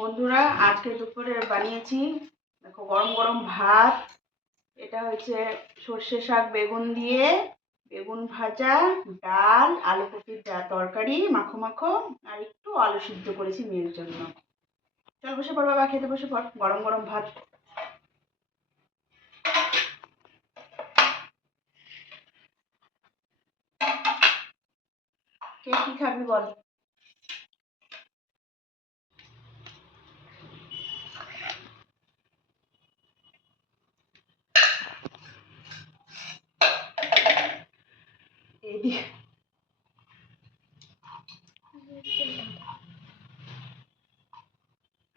বন্ধুরা আজকে দুপুরে বানিয়েছি দেখো গরম গরম ভাত। এটা হচ্ছে সর্ষে শাক বেগুন দিয়ে বেগুন ভাজা, ডাল, আলু কপির তরকারি মাখো মাখো, আর একটু আলু সিদ্ধ করেছি মেয়ের জন্য। চল বসে পড় বাবা, খেতে বসে পড়। গরম গরম ভাত। কে কি খাবি বল?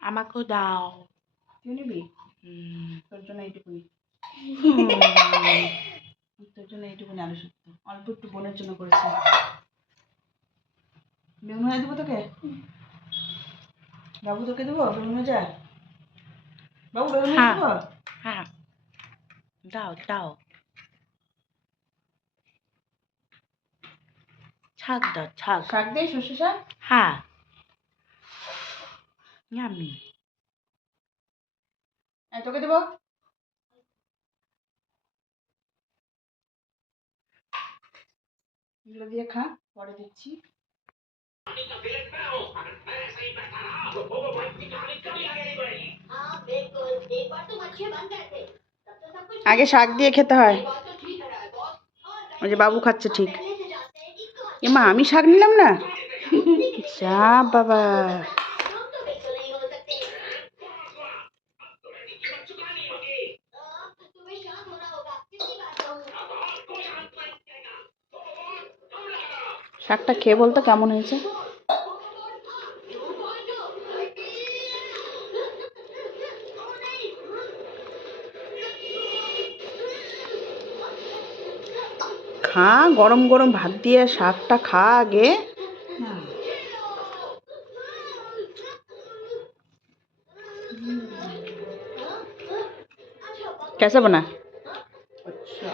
আমাকেও দাও। তুই নিবি? তোর জন্য এইটুকুনি। তোর জন্য এইটুকুনি আলু সিদ্ধ, অল্প একটু বোনের জন্য করেছি। বেগুন ভাজা দেবো তোকে? বাবু তোকে দেবো বেগুন ভাজা? বাবু বেগুন ভাজা দেবো? হ্যাঁ দাও দাও। শাক দাও, শাক। শাক দে, সর্ষে শাক। হ্যাঁ ইয়ামি। তোকে দেবো? এগুলো দিয়ে খা, পরে দিচ্ছি। আগে শাক দিয়ে খেতে হয়। ওই যে বাবু খাচ্ছে ঠিক। এমা আমি শাক নিলাম না। যা বাবা। শাকটা খেয়ে বলতো কেমন হয়েছে। খা, গরম গরম ভাত দিয়ে শাকটা খা আগে। कैसा बना? अच्छा।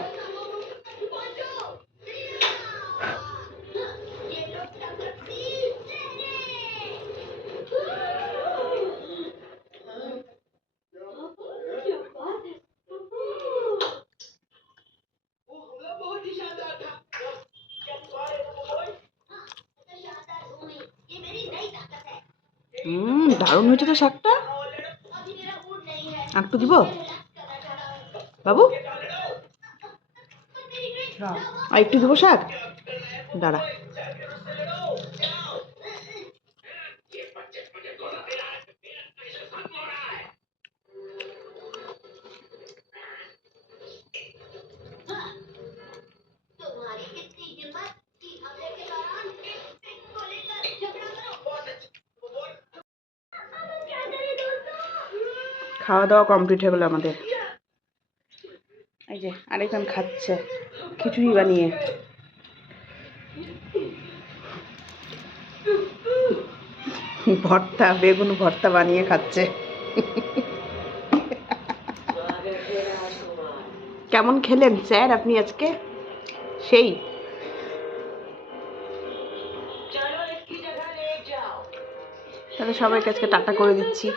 দারুণ হয়েছে তো শাকটা। একটু দিব বাবু? আর একটু দিব শাক, দাঁড়া। খাওয়া দাওয়া কমপ্লিট হয়ে গেল আমাদের। এই যে আরেকজন খাচ্ছে খিচুড়ি বানিয়ে। ভর্তা, বেগুন ভর্তা বানিয়ে খাচ্ছে। কেমন খেলেন স্যার আপনি আজকে? সেই তাহলে সবাইকে আজকে টাটা করে দিচ্ছি।